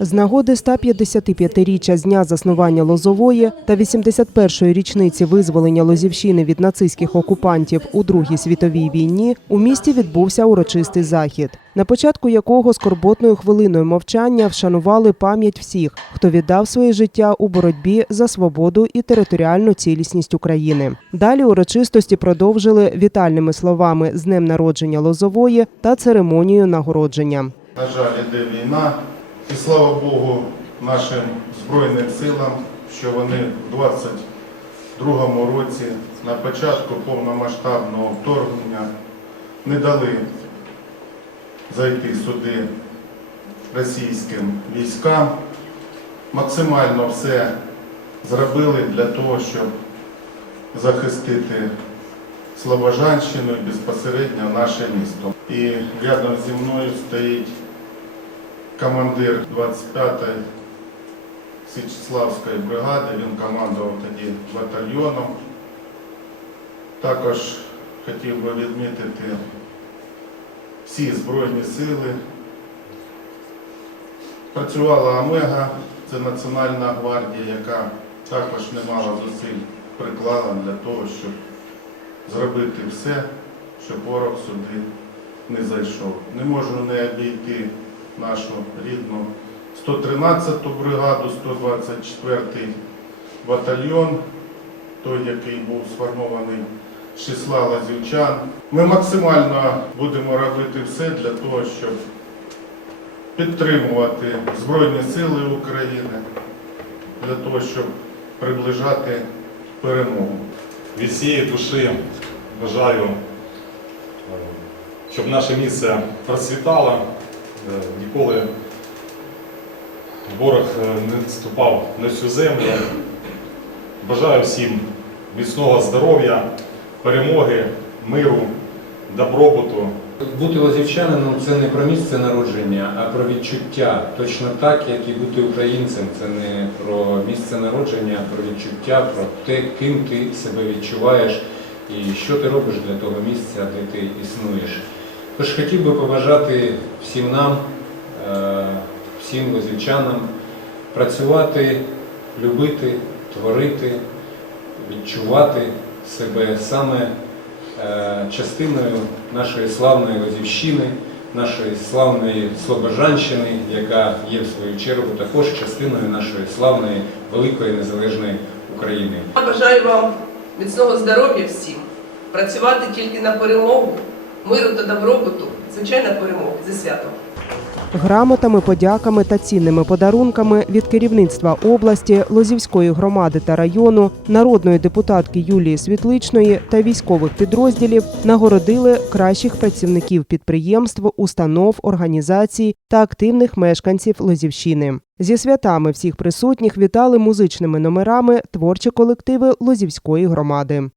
З нагоди 155-річчя з дня заснування Лозової та 81-ї річниці визволення Лозівщини від нацистських окупантів у Другій світовій війні у місті відбувся урочистий захід, на початку якого скорботною хвилиною мовчання вшанували пам'ять всіх, хто віддав своє життя у боротьбі за свободу і територіальну цілісність України. Далі урочистості продовжили вітальними словами з днем народження Лозової та церемонією нагородження. На жаль, іде війна, і слава Богу нашим Збройним силам, що вони в 22-му році на початку повномасштабного вторгнення не дали зайти сюди російським військам. Максимально все зробили для того, щоб захистити Слобожанщину і безпосередньо наше місто. І рядом зі мною стоїть командир 25-ї Січеславської бригади, він командував тоді батальйоном. Також хотів би відмітити всі Збройні сили. Працювала Омега, це Національна гвардія, яка також немало зусиль приклала для того, щоб зробити все, щоб ворог сюди не зайшов. Не можу не обійти нашу рідну 113-ту бригаду, 124-й батальйон, той, який був сформований з числа лазівчан. Ми максимально будемо робити все для того, щоб підтримувати Збройні Сили України, для того, щоб приближати перемогу. від всієї душі бажаю, е, щоб наше місце процвітало, ніколи ворог е, не ступав на цю землю. Бажаю всім міцного здоров'я, перемоги, миру, добробуту. Бути лозівчанином це не про місце народження, а про відчуття. Точно так, як і бути українцем. Це не про місце народження, а про відчуття, про те, ким ти себе відчуваєш і що ти робиш для того місця, де ти існуєш. Тож хотів би побажати всім нам, е, всім лозівчанам працювати, любити, творити, відчувати себе саме е, частиною нашої славної Лозівщини, нашої славної Слобожанщини, яка є в свою чергу також частиною нашої славної великої незалежної України. Я бажаю вам міцного здоров'я всім, працювати тільки на перемогу, миру та добробуту, звичайно, перемоги зі святом. Грамотами, подяками та цінними подарунками від керівництва області, Лозівської громади та району, народної депутатки Юлії Світличної та військових підрозділів нагородили кращих працівників підприємств, установ, організацій та активних мешканців Лозівщини. Зі святами всіх присутніх вітали музичними номерами творчі колективи Лозівської громади.